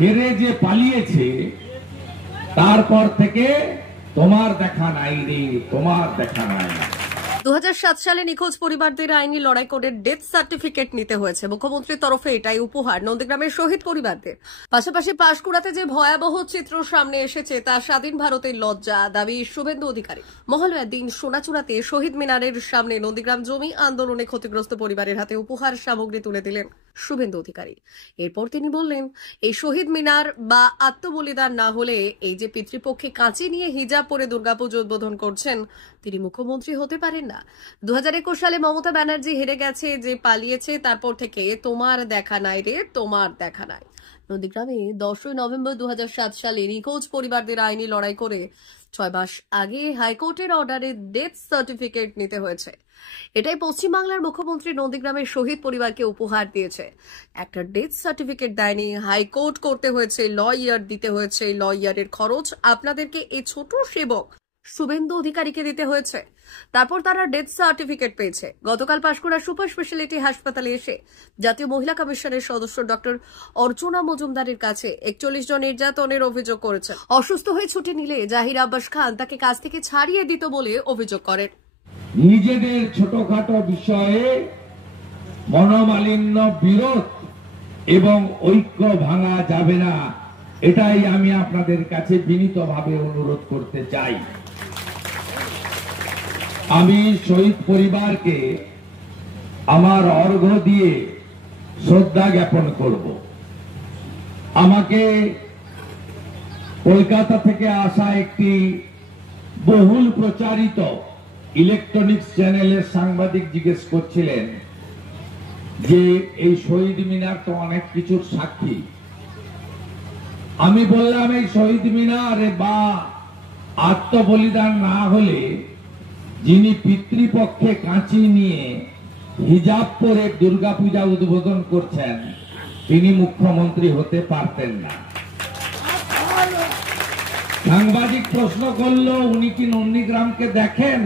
হেরে যে পালিয়েছে তারপর থেকে তোমার দেখা নাই রে, তোমার দেখা নাই। 2007 সালে নিখোঁজ পরিবারদের আইনি লড়াই করে ডেথ সার্টিফিকেট নিতে হয়েছে। মুখ্যমন্ত্রীর তরফে এটাই উপহার নন্দীগ্রামের শহীদ পরিবারদের। পাশাপাশি পাঁশকুড়াতে যে ভয়াবহ চিত্র সামনে এসেছে তা স্বাধীন ভারতের লজ্জা, দাবি শুভেন্দু অধিকারী। মহালয়ার দিন সোনাচূড়াতে শহীদ মিনারের সামনে নন্দীগ্রাম জমি আন্দোলনে ক্ষতিগ্রস্ত পরিবারের হাতে উপহার সামগ্রী তুলে দিলেন শুভেন্দু অধিকারী। এরপর তিনি বললেন, এই শহীদ মিনার বা আত্মবলিদান না হলে এই যে পিতৃপক্ষে কাঁচি নিয়ে হিজাব পরে দুর্গাপুজো উদ্বোধন করছেন, তিনি মুখ্যমন্ত্রী হতে পারেন না। 2021 সালে মমতা ব্যানার্জি হেরে গেছে, যে পালিয়েছে, তারপর থেকে তোমার দেখা নাই রে, তোমার দেখা নাই। নন্দীগ্রামে 10 নভেম্বর 2007 সালে নিখোঁজ পরিবারদের আইনি লড়াই করে 6 মাস আগে হাইকোর্টের অর্ডারে ডেথ সার্টিফিকেট নিতে হয়েছে। এটাই পশ্চিমবাংলার মুখ্যমন্ত্রী নন্দীগ্রামের শহীদ পরিবারকে উপহার দিয়েছে। একটা ডেথ সার্টিফিকেট দেয়নি, হাইকোর্ট করতে হয়েছে, লয়ার দিতে হয়েছে, লয়ারের খরচ আপনাদেরকে এই ছোট সেবক শুভেন্দু অধিকারীকে দিতে হয়েছে। তারপর তারা ডেথ সার্টিফিকেট পেয়েছে। গতকাল পাঁশকুড়া সুপার স্পেশালিটি হাসপাতালে এসে জাতীয় মহিলা কমিশনের সদস্য ডক্টর অর্চনা মজুমদারের কাছে 41 জন নির্যাতনের অভিযোগ করেছেন। অসুস্থ হয়ে ছুটি নিলে জাহির আব্বাস খান তাকে কাজ থেকে ছাড়িয়ে দিত বলে অভিযোগ করেন। নিজেদের ছোটখাটো বিষয়ে মনোমালিন্য, বিরোধ এবং ঐক্য ভাঙা যাবে না, এটাই আমি আপনাদের কাছে বিনীতভাবে অনুরোধ করতে চাই। আমি শহীদ পরিবারকে আমার অর্ঘ্য দিয়ে শ্রদ্ধা জ্ঞাপন করব। আমাকে কলকাতা থেকে আসা একটি বহুল প্রচারিত ইলেকট্রনিক্স চ্যানেলের সাংবাদিক জিজ্ঞেস করছিলেন যে এই শহীদ মিনার তো অনেক কিছুর সাক্ষী। আমি বললাম, এই শহীদ মিনার বা আত্মবলিদান না হলে যিনি পিতৃপক্ষে কাঁচি নিয়ে হিজাব পরে দুর্গাপূজা উদ্বোধন করছেন তিনি মুখ্যমন্ত্রী হতে পারতেন না। সাংবাদিক প্রশ্ন করলো, উনি কি নন্দীগ্রামকে দেখেন?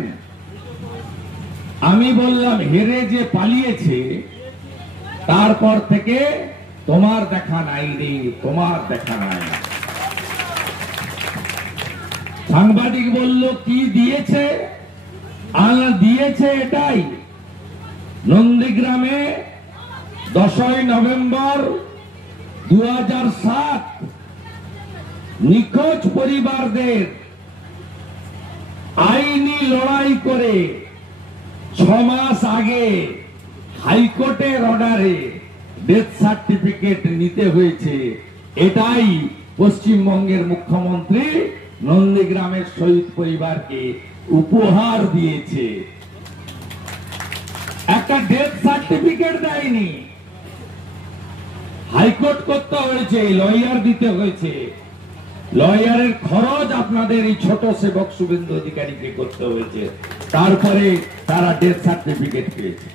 আমি বললাম, হেরে যে পালিয়েছে তারপর থেকে তোমার দেখা নাই রে, তোমার দেখা নাই। সাংবাদিক বলল, কি দিয়েছে? দিয়েছে এটাই, নন্দীগ্রামে 10 নভেম্বর 2007 নিখোঁজ পরিবারদের আইনি লড়াই করে 6 মাস আগে হাইকোর্টের অর্ডারে ডেথ সার্টিফিকেট নিতে হয়েছে। এটাই পশ্চিমবঙ্গের মুখ্যমন্ত্রী নন্দীগ্রামের শহীদ পরিবারকে উপহার দিয়েছে। একটা ডেথ সার্টিফিকেট দেয়নি, হাইকোর্ট করতে হয়েছে, লয়ার দিতে হয়েছে, লয়ারের খরচ আপনাদের এই ছোট সেবক শুভেন্দু অধিকারীকে করতে হয়েছে, তারপরে তারা ডেথ সার্টিফিকেট পেয়েছে।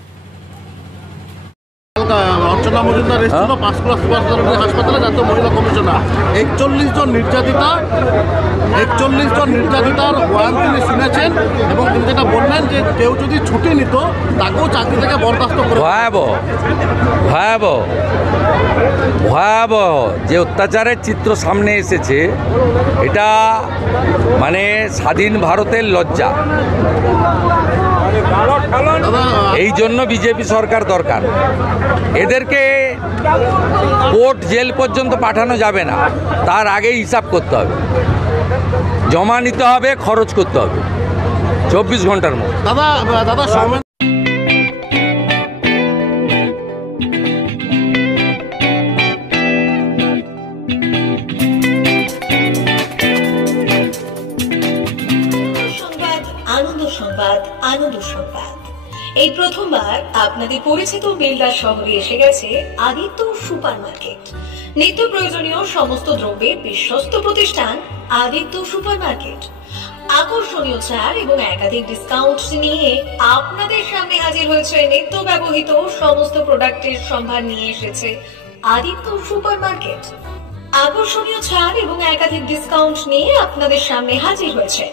অর্চনা মজুমদার এসেছিল পাঁশকুড়া সুপার স্পেশালিটি হাসপাতালে জাতীয় মহিলা কমিশনার। 41 জন নির্যাতিতার বয়ান তিনি শুনেছেন এবং তিনি যেটা বললেন যে কেউ যদি ছুটি নিত তাকেও চাকরি থেকে বরখাস্ত করে। ভয়াবহ যে অত্যাচারের চিত্র সামনে এসেছে, এটা মানে স্বাধীন ভারতের লজ্জা। এই জন্য বিজেপি সরকার দরকার। এদেরকে কোর্ট জেল পর্যন্ত পাঠানো যাবে না, তার আগেই হিসাব করতে হবে, জমা নিতে হবে, খরচ করতে হবে 24 ঘন্টার মধ্যে। দাদা আনন্দ সংবাদ। এই প্রথমবার আপনাদের পরিচিত বেলদা শহরে এসে গেছে আদিত্য সুপার মার্কেট। নিত্য প্রয়োজনীয় সমস্ত দ্রব্যের বিশ্বস্ত প্রতিষ্ঠান আদিত্য সুপার মার্কেট। আকর্ষণীয় ছাড় এবং একাধিক ডিসকাউন্ট নিয়ে আপনাদের সামনে হাজির হয়েছে। নিত্য ব্যবহৃত সমস্ত প্রোডাক্টের সম্ভার নিয়ে এসেছে আদিত্য সুপার মার্কেট। আকর্ষণীয় ছাড় এবং একাধিক ডিসকাউন্ট নিয়ে আপনাদের সামনে হাজির হয়েছে।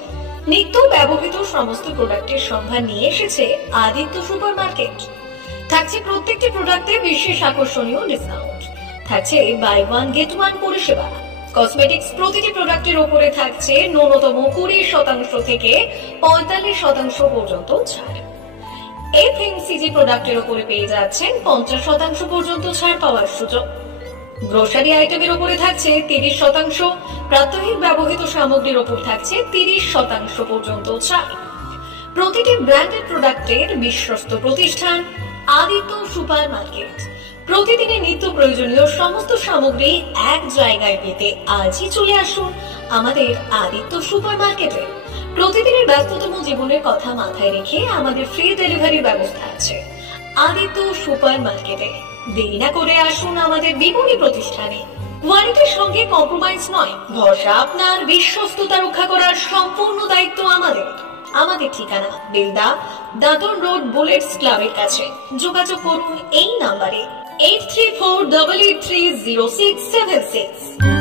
নিত্য ব্যবহৃত সমস্ত প্রোডাক্টের সম্ভার নিয়ে এসেছে আদিত্য সুপার মার্কেট। থাকছে প্রত্যেকটি প্রোডাক্টে বিশেষ আকর্ষণীয় ডিসকাউন্ট। থাকছে বাই ওয়ান গেট ওয়ান পরিষেবা। কসমেটিক্স প্রতিটি প্রোডাক্টের উপরে থাকছে ন্যূনতম 20% থেকে 45% পর্যন্ত ছাড়। এফএমসিজি প্রোডাক্টের উপরে পেয়ে যাচ্ছেন 50% পর্যন্ত ছাড় পাওয়ার সুযোগ। গ্রোসারি আইটেমের উপরে থাকছে 30%, প্রাত্যহিক ব্যবহৃত সামগ্রীর উপর থাকছে 30% পর্যন্ত ছাড়। প্রতিটি ব্র্যান্ডেড প্রোডাক্টের বিশ্বস্ত প্রতিষ্ঠান আদিত্য সুপার মার্কেট। প্রতিদিনের নিত্য প্রয়োজনীয় সমস্ত সামগ্রী এক জায়গায় পেতে আজই চলে আসুন আমাদের আদিত্য সুপার মার্কেটে। প্রতিদিনের ব্যস্ততম জীবনের কথা মাথায় রেখে আমাদের ফ্রি ডেলিভারির ব্যবস্থা আছে আদিত্য সুপার মার্কেটে। দেরি না করে আসুন আমাদের বিপণী প্রতিষ্ঠানে। কোয়ালিটির সঙ্গে কম্প্রোমাইজ নয়, ভরসা আপনার, বিশ্বস্ততা রক্ষা করার সম্পূর্ণ দায়িত্ব আমাদের। আমাদের ঠিকানা বেলদা, দাদন রোড, বুলেটস ক্লাবের কাছে। যোগাযোগ করুন এই নাম্বারে 8348830676।